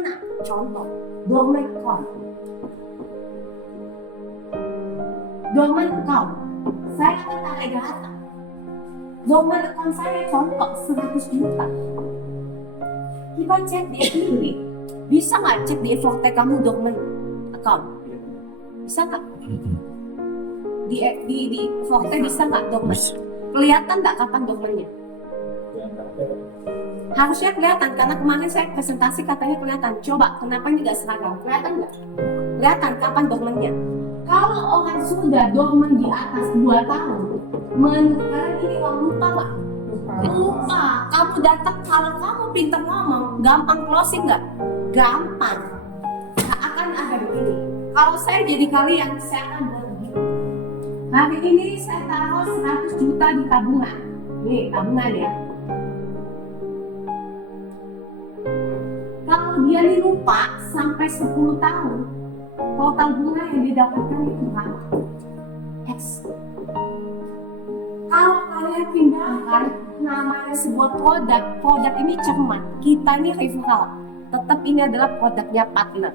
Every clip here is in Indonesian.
Gimana? Contoh, dormant account. Dormant account, saya akan tarik data. Dormant account saya contoh 100 juta. Kita cek di FTP, bisa nggak cek di Forte kamu dormant account? Bisa nggak? Di Forte bisa nggak dormant? Kelihatan nggak kapan dormantnya? Harusnya kelihatan, karena kemarin saya presentasi katanya kelihatan. Coba, kenapa ini nggak seragam? Kelihatan nggak? Kelihatan kapan dormantnya. Kalau orang sudah dorman di atas 2 tahun, menurut ini orang lupa nggak? Lupa. Kamu datang, kalau kamu pintar ngomong, gampang closing nggak? Gampang. Nggak akan ada begini. Kalau saya jadi kalian, saya akan buat begini. Hari ini saya taruh 100 juta di tabungan. Nih, tabungan ya. Kalau dia ini lupa sampai 10 tahun, total bunga yang didapatkan itu berapa? X. Kalau kalian pindahkan namanya sebuah produk ini cermat, kita ini referral, tetap ini adalah produknya partner.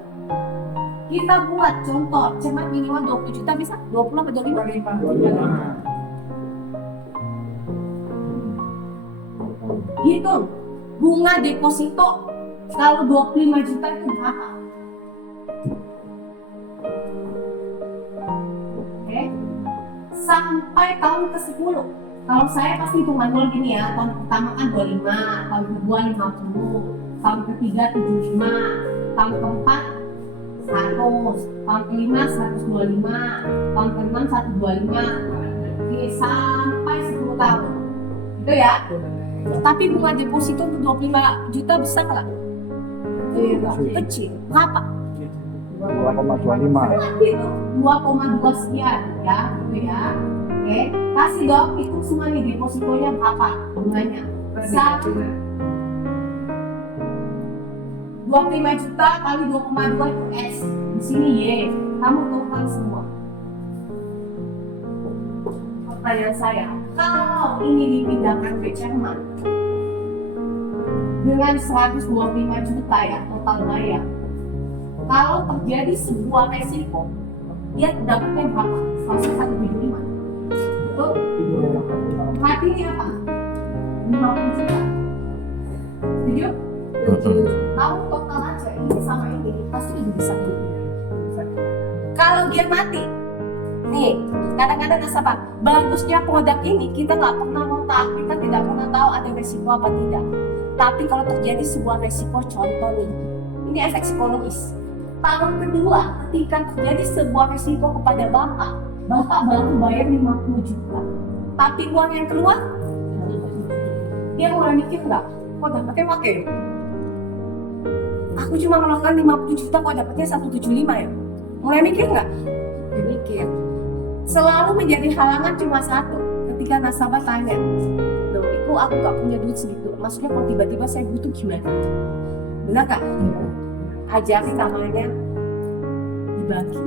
Kita buat contoh, cermat minimal 20 juta bisa? 20 atau 25? 25. Hitung, bunga deposito kalau 25 juta itu berapa? Sampai tahun ke-10. Kalau saya pasti hitung manual gini ya, tahun pertama kan 25, tahun kedua 50, tahun ketiga 75, tahun keempat 100, tahun kelima 125, tahun keenam 125, oke, sampai 10 tahun. Gitu ya. Tapi bunga deposito untuk 25 juta besar nggak? Kecil. Berapa? 2,25. 2,2 sekian ya, gitu ya. Oke, kasih dong itu semua nih depositonya berapa bunganya? 25 juta kali 2,2 itu S. Di sini Y. Kamu total semua. Pertanyaan saya, kalau ini dipindahkan ke Jerman dengan 125 juta ya total bayar, kalau terjadi sebuah resiko, dia dapatnya berapa? 175. Betul? Berarti ini apa? 50 juta. Setuju? Tahu total aja ini sama ini pasti ini bisa. Kalau dia mati, nih kadang-kadang nasabah, bagusnya produk ini kita nggak pernah tahu, kita tidak pernah tahu ada resiko apa tidak. Tapi kalau terjadi sebuah resiko, contoh nih, ini efek psikologis. Tahun kedua, ketika terjadi sebuah risiko kepada bapak baru bayar 50 juta. Tapi uang yang keluar, dia mulai mikir nggak? Kok dapatnya pakai? Aku cuma mengeluarkan 50 juta, kok dapatnya 175 ya? Mulai mikir nggak? Mikir. Selalu menjadi halangan cuma satu. Ketika nasabah tanya, loh, itu aku nggak punya duit segitu. Maksudnya kalau tiba-tiba saya butuh gimana? Benar nggak? Ajarin namanya dibagi.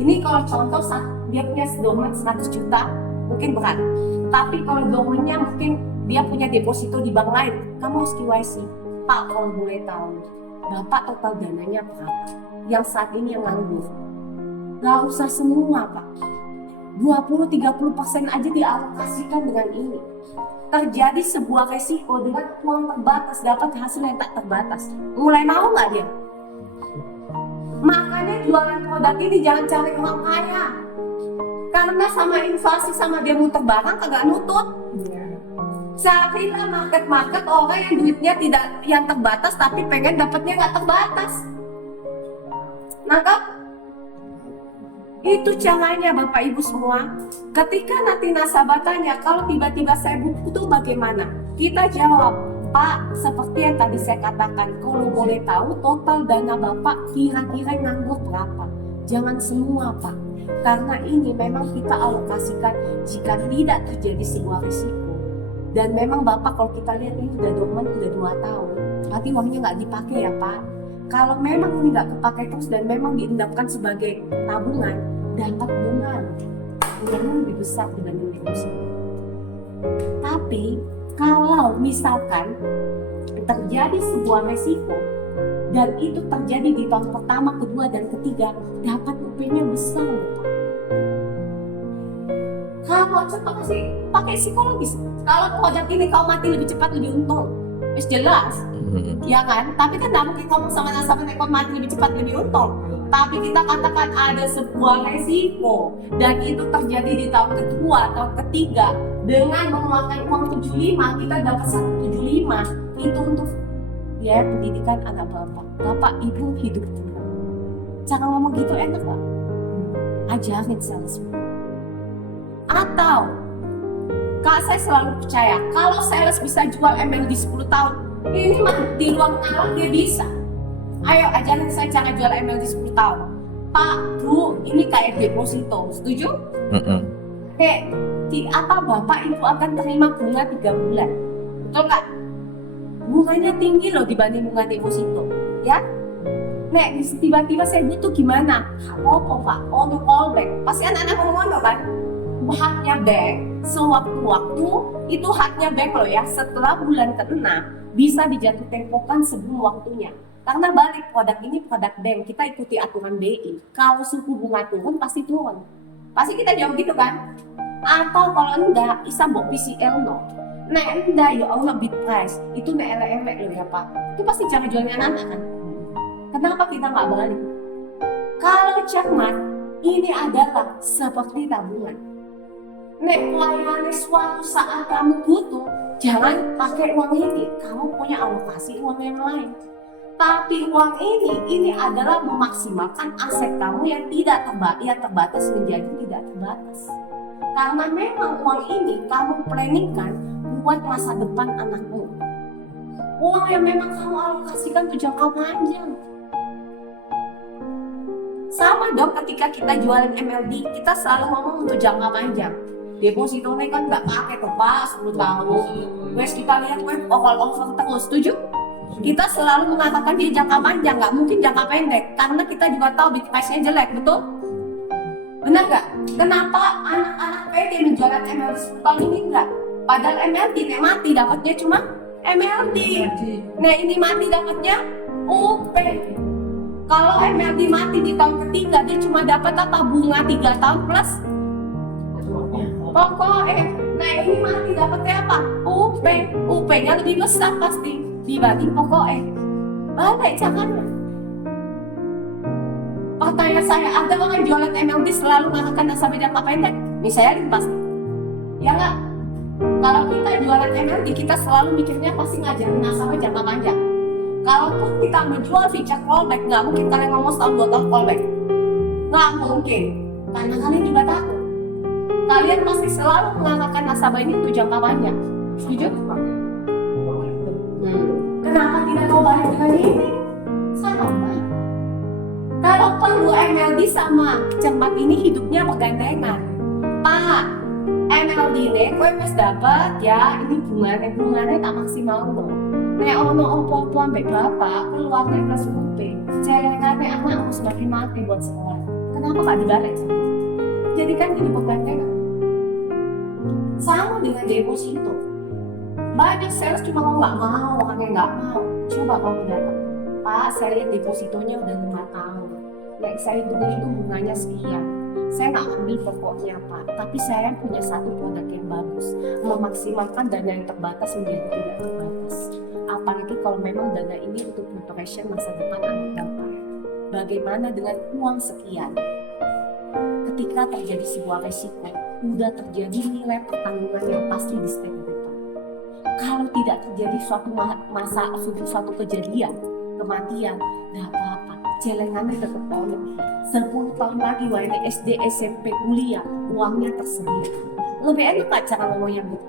Ini kalau contoh dia punya dorman 100 juta mungkin berat, tapi kalau dormannya mungkin dia punya deposito di bank lain, kamu harus KYC. Pak, kalau boleh tahu Bapak total dananya berapa yang saat ini yang nganggur? Gak usah semua Pak, 20-30% aja dialokasikan dengan ini. Terjadi sebuah resiko dengan uang terbatas dapat hasil yang tak terbatas, mulai mau nggak dia? Makanya jualan produk ini jangan cari orang kaya, karena sama inflasi sama dia muter barang kagak nutut. Carilah market orang yang duitnya tidak yang terbatas tapi pengen dapatnya nggak terbatas. Nangkap? Itu caranya Bapak Ibu semua. Ketika nanti nasabah tanya, kalau tiba-tiba saya butuh bagaimana? Kita jawab, Pak, seperti yang tadi saya katakan, kalau boleh tahu total dana Bapak kira-kira nganggur berapa? Jangan semua Pak, karena ini memang kita alokasikan jika tidak terjadi sebuah risiko. Dan memang Bapak kalau kita lihat ini udah dorman udah 2 tahun, berarti uangnya nggak dipakai ya Pak. Kalau memang ini nggak kepakai terus dan memang diendapkan sebagai tabungan, dapat bunga lebih besar dibanding deposito. Tapi kalau misalkan terjadi sebuah resiko, dan itu terjadi di tahun pertama, kedua, dan ketiga, dapat UP-nya besar loh. Kalau coba pakai psikologis, kalau produk ini kau mati lebih cepat lebih untung, jelas, ya kan? Tapi kan tidak mungkin ngomong sama nasabah kau mati lebih cepat lebih untung. Tapi kita katakan ada sebuah resiko dan itu terjadi di tahun kedua, tahun ketiga, dengan mengeluarkan uang 75 kita dapat 175 itu untuk biaya pendidikan anak bapak ibu hidup tenang. Cara ngomong gitu enak gak? Ajarin sales. Atau Kak, saya selalu percaya kalau sales bisa jual MLD 10 tahun, ini mah di luar nalar dia bisa. Ayo ajarin saya cara jual MLD 10 tahun. Pak, Bu, ini kayak deposito, setuju? Apa Bapak Ibu akan terima bunga 3 bulan? Betul nggak? Bunganya tinggi loh dibanding bunga deposito, ya? Nek, tiba-tiba saya butuh gimana? Oh Pak, no callback. Pasti anak-anak ngomong kan? Haknya bank, sewaktu-waktu itu haknya bank loh ya. Setelah bulan ke-6 bisa dijatuh tempokan sebelum waktunya. Karena balik produk ini produk bank, kita ikuti aturan BI. Kalau suku bunga turun pasti turun. Pasti kita jawab gitu kan? Atau kalau enggak, isa mbok PCL no. Nek enggak ya Allah bid price, itu nek elek-elek loh ya Pak. Itu pasti cara jualnya anak kan? Kenapa kita nggak balik? Kalau cermat, ini adalah seperti tabungan. Nek pelayanannya suatu saat kamu butuh, jangan pakai uang ini. Kamu punya alokasi uang yang lain. Tapi uang ini adalah memaksimalkan aset kamu yang tidak terbatas menjadi tidak terbatas. Karena memang uang ini kamu planningkan buat masa depan anakmu. Uang yang memang kamu alokasikan untuk jangka panjang. Sama dong ketika kita jualan MLD, kita selalu ngomong untuk jangka panjang. Depositonya kan nggak pakai tuh Pak 10 tahun. Wes kita lihat over terus, setuju? Kita selalu mengatakan dia jangka panjang, nggak mungkin jangka pendek. Karena kita juga tahu bid price-nya jelek, betul? Benar nggak? Kenapa anak-anak PD menjualan MLD 10 tahun ini enggak? Padahal MLD nek mati dapatnya cuma MLD. Nah ini mati dapatnya UP. Kalau MLD mati di tahun ketiga dia cuma dapat apa? Bunga 3 tahun plus pokoknya. Nah ini mati dapatnya apa? UP-nya lebih besar pasti dibanding pokoknya. Balik caranya. Pertanyaan saya, ada orang jualan MLD selalu mengatakan nasabah jangka pendek? Misalnya pasti. Ya nggak? Kalau kita jualan MLD, kita selalu mikirnya pasti ngajarin nasabah jangka panjang. Kalaupun kita menjual feature callback, nggak mungkin kalian ngomong setahun 2 tahun callback. Nggak mungkin. Karena kalian juga takut. Kalian pasti selalu mengatakan nasabah ini untuk jangka panjang. Setuju? Kenapa tidak mau balik dengan ini? Sama. Kalau perlu MLD sama cermat ini hidupnya bergandengan. Pak, MLD ini gue mas dapat ya, ini bunganya tak maksimal loh. Nek ono opo-opo ambek bapak, keluarnya plus UP. Celengannya anakmu semakin mati buat sekolah. Kenapa gak dibalik? Jadi kan ini bergandengan. Sama dengan deposito. Banyak sales cuma nggak mau, orangnya nggak mau. Coba kamu datang, Pak, saya lihat depositonya udah 5 tahun. Nek saya dulu itu bunganya sekian. Saya nggak ambil pokoknya Pak, tapi saya punya satu produk yang bagus, memaksimalkan dana yang terbatas menjadi tidak terbatas. Apalagi kalau memang dana ini untuk preparation masa depan anak bapak. Bagaimana dengan uang sekian? Ketika terjadi sebuah resiko, udah terjadi nilai pertanggungan yang pasti di step depan. Kalau tidak terjadi suatu kejadian, kematian, nggak apa-apa. Celengannya tetap boleh. 10 tahun lagi waktu SD, SMP, kuliah, uangnya tersedia. Lebih enak gak cara ngomongnya Bu?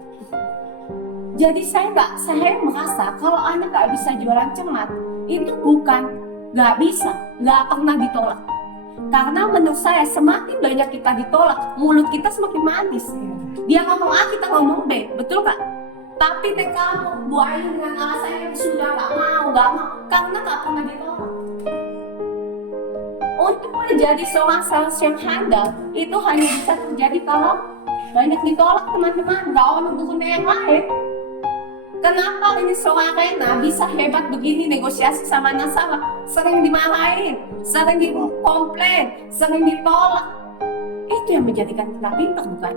Jadi saya merasa kalau anak gak bisa jualan cermat, itu bukan gak bisa, gak pernah ditolak. Karena menurut saya semakin banyak kita ditolak, mulut kita semakin manis. Dia ngomong A, kita ngomong B, betul gak? Tapi kamu Bu Ayu dengan alasan yang sudah gak mau, karena gak pernah ditolak. Untuk menjadi seorang sales yang handal, itu hanya bisa terjadi kalau banyak ditolak teman-teman, gak ada bukunya yang lain. Kenapa ini Soekarno bisa hebat begini negosiasi sama nasabah? Sering dimarahin, sering dikomplain, sering ditolak. Itu yang menjadikan kita pintar, bukan?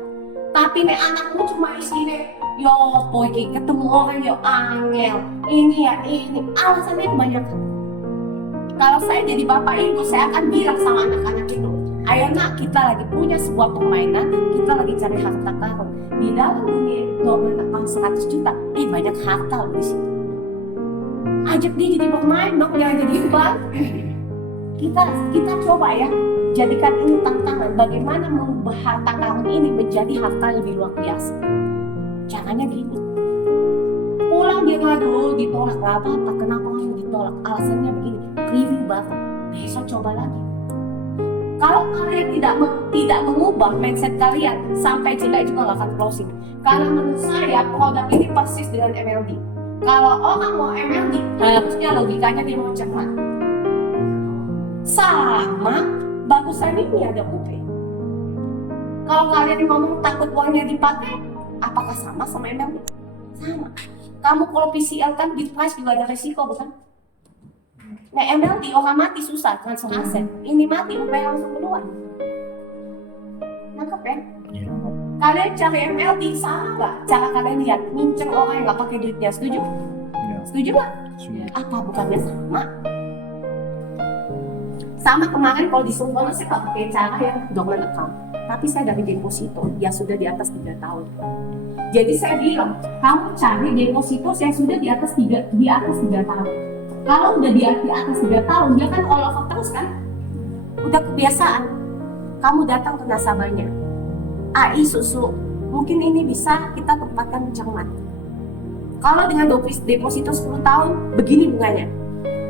Tapi nih anakmu cuma isinya, yo pergi ketemu orang yo angel, ini ya ini, alasannya kebanyakan. Kalau saya jadi bapak ibu, saya akan bilang sama anak-anak itu, ayo nak, kita lagi punya sebuah permainan, kita lagi cari harta karun. Di dalam dunia domain account 100 juta, banyak harta loh di situ. Ajak dia jadi bermain dong, jangan jadi beban. Kita coba ya, jadikan ini tantangan, bagaimana mengubah harta karun ini menjadi harta yang lebih luar biasa. Caranya gini, pulang dia dulu ditolak, gak apa-apa, kenapa yang ditolak? Alasannya begini, review baru, besok coba lagi. Kalau kalian tidak mengubah mindset kalian, sampai jelek juga gak akan closing. Karena menurut saya produk ini persis dengan MLD. Kalau orang mau MLD, harusnya logikanya dia mau cermat. Sama, bagusan ini ada UP. Kalau kalian ngomong takut uangnya dipakai, apakah sama MLD? Sama. Kamu kalau PCL kan bid price juga ada resiko, bukan? Nah MLD orang mati susah transfer aset, ini mati UP langsung keluar. Nangkep ya? Kalian cari MLD sama nggak? Cara kalian lihat ngincer orang yang nggak pakai duitnya, setuju? Setuju nggak? Apa bukannya sama? Sama kemarin kalau di Sumber saya nggak pakai cara yang dormant account, tapi saya dari deposito yang sudah di atas 3 tahun. Jadi saya bilang, kamu cari deposito yang sudah di atas 3 tahun. Kalau udah di atas 3 tahun, dia kan all over terus kan? Udah kebiasaan. Kamu datang ke nasabahnya. AI susu, mungkin ini bisa kita tempatkan cermat. Kalau dengan deposito 10 tahun, begini bunganya.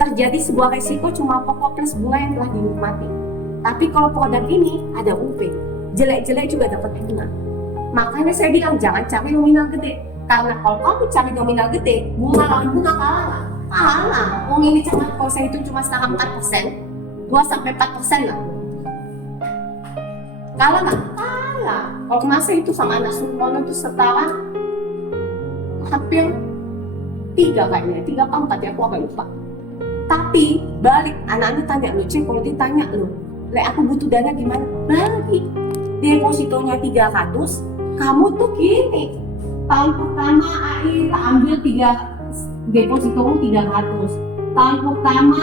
Terjadi sebuah resiko cuma pokok plus bunga yang telah dinikmati. Tapi kalau produk ini ada UP, jelek-jelek juga dapat bunga. Makanya saya bilang jangan cari nominal gede. Karena kalau kamu cari nominal gede, bunga lawan bunga kalah. Uang ini cermat kalau saya hitung cuma setengah 4%, 2-4% lah. Kalah nggak? Kalah. Kalau masa itu sama anak Sumono itu setara hampir 3 kayaknya, 3 apa 4 ya, aku agak lupa. Tapi balik, anak-anak tanya lu, cek kalau ditanya lu, aku butuh dana gimana? Balik, depositonya 300, kamu tuh gini, tahun pertama AI tak ambil 3 depositomu 300, tahun pertama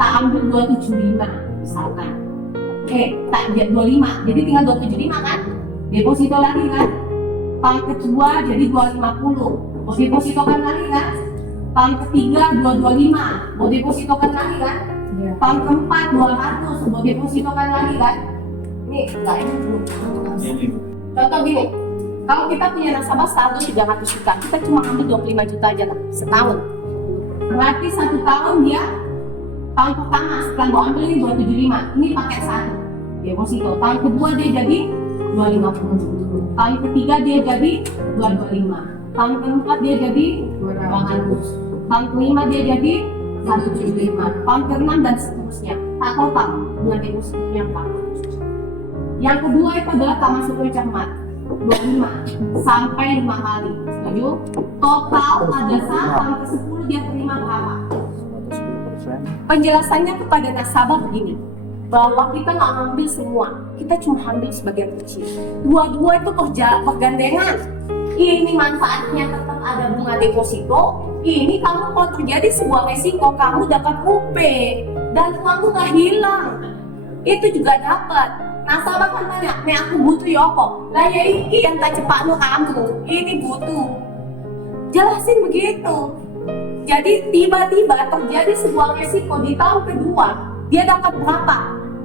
tak ambil 275 misalkan, tak 25, jadi tinggal 275 kan, deposito lagi kan, tahun kedua jadi 250, mau depositokan lagi kan, tahun ketiga 225, mau depositokan lagi kan, tahun keempat 200, mau depositokan lagi kan. Ini enggak ini dulu. Contoh gini, kalau kita punya nasabah saldo 300 juta, kita cuma ambil 25 juta aja lah setahun. Berarti 1 tahun dia, tahun pertama setelah gua ambil ini 275, ini pakai 1 deposito. Tahun kedua dia jadi 250, tahun ketiga dia jadi 225, tahun keempat dia jadi 200, tahun kelima dia jadi 175, tahun keenam dan seterusnya. Tak total dengan depositonya 400. Yang kedua itu adalah tak masuk ke cermat, 25 sampai 5 kali, setuju? Total pada saat tahun ke-10 dia terima berapa? Penjelasannya kepada nasabah begini, bahwa kita nggak ngambil semua, kita cuma ambil sebagian kecil. Dua-dua itu bergandengan. Ini manfaatnya tetap ada bunga deposito. Ini kamu kalau terjadi sebuah resiko, kamu dapat UP dan kamu nggak hilang. Itu juga dapat. Nasabah kan tanya, nih aku butuh ya apa? Lah ya ini yang tak cepat lo kamu, ini butuh. Jelasin begitu. Jadi tiba-tiba terjadi sebuah resiko di tahun kedua, dia dapat berapa?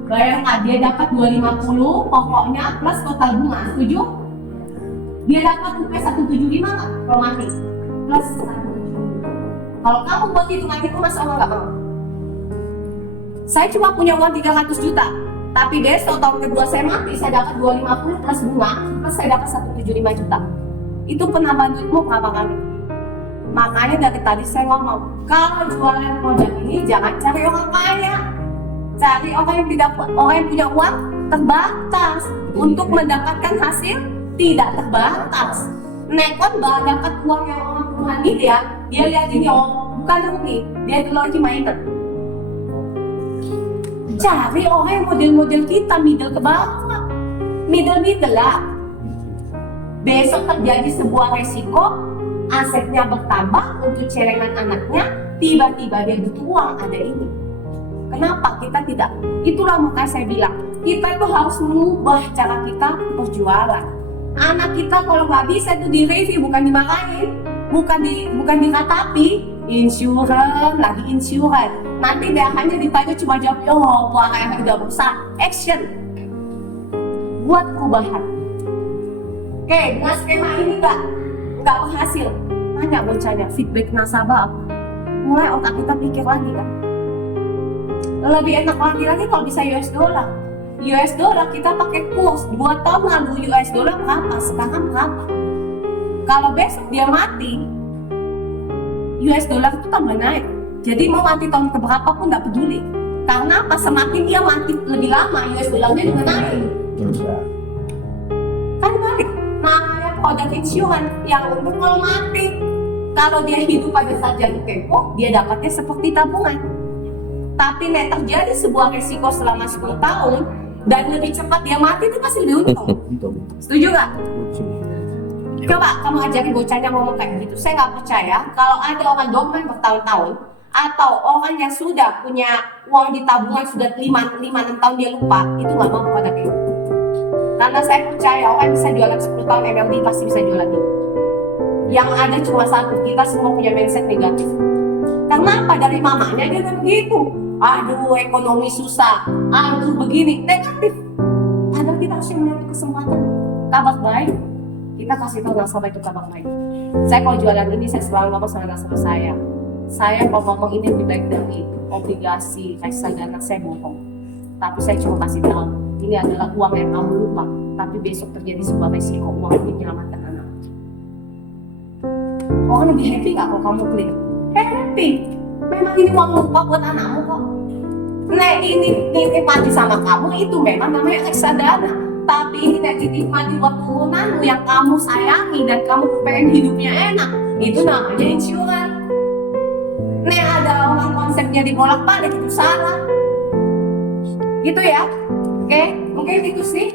Bayangkan dia dapat 250 pokoknya plus total bunga, setuju? Dia dapat UP 175 nggak? Kalau mati plus 175. Kalau kamu buat hitungan itu masa Allah nggak mau? Saya cuma punya uang 300 juta, tapi besok tahun kedua saya mati, saya dapat 250 plus bunga, plus saya dapat 175 juta. Itu penambahan duitmu berapa kali? Makanya dari tadi saya ngomong, kalau jualan produk ini jangan cari orang kaya, cari orang yang punya uang terbatas untuk mendapatkan hasil tidak terbatas. Nekot dapat uang yang orang keuntungan dia lihat ini, oh bukan rugi, dia dulu lagi mainan. Cari orang yang model-model kita, middle ke bawah, middle lah. Besok terjadi sebuah resiko, asetnya bertambah untuk celengan anaknya, tiba-tiba dia butuh uang, ada ini. Kenapa kita tidak? Itulah makanya saya bilang, kita tuh harus mengubah cara kita berjualan. Anak kita kalau nggak bisa itu direview, bukan dimarahin, bukan diratapi. Insurans, lagi insurans. Nanti dia hanya ditanya cuma jawab, oh wah yang udah berusaha, action. Buat perubahan. Oke, dengan skema ini nggak berhasil. Tanya bocahnya, feedback nasabah. Mulai otak kita pikir lagi kan. Lebih enak lagi kalau bisa US dollar. US dollar kita pakai kurs 2 tahun lalu US dollar berapa, sekarang berapa. Kalau besok dia mati, US dollar itu tambah naik. Jadi mau mati tahun keberapa pun nggak peduli. Karena apa? Semakin dia mati lebih lama, US dollarnya juga naik. Kan balik. Namanya produk insurans yang untuk kalau mati, kalau dia hidup pada saat jatuh tempo, dia dapatnya seperti tabungan. Tapi nek terjadi sebuah risiko selama 10 tahun dan lebih cepat dia mati, itu pasti lebih untung. Setuju nggak? Coba kamu ajarin bocahnya ngomong kayak gitu. Saya nggak percaya kalau ada orang dorman bertahun-tahun atau orang yang sudah punya uang di tabungan sudah 5-6 tahun dia lupa, itu nggak mau produk itu. Karena saya percaya orang yang bisa jualan 10 tahun MLD pasti bisa jualan ini. Yang ada cuma satu, kita semua punya mindset negatif. Karena apa? Dari mamanya dia udah begitu. Aduh ekonomi susah, aduh begini, negatif. Padahal kita harus melihat kesempatan. Kabar baik, kita kasih tahu nasabah itu kabar baik. Saya kalau jualan ini, saya selalu ngomong sama nasabah saya. Saya kalau ngomong ini lebih baik dari obligasi, reksadana, saya bohong. Tapi saya cuma kasih tahu, ini adalah uang yang kamu lupa. Tapi besok terjadi sebuah resiko, uang ini menyelamatkan anak. Orang lebih happy nggak kalau kamu clear? Happy. Memang ini uang lupa buat anakmu kok. Nah ini dinikmati sama kamu, itu memang namanya reksadana. Tapi ini dinikmati buat turunanmu yang kamu sayangi dan kamu pengen hidupnya enak, itu namanya insurans. Nih ada orang konsepnya dibolak-balik, itu salah. Gitu ya. Oke, mungkin itu sih.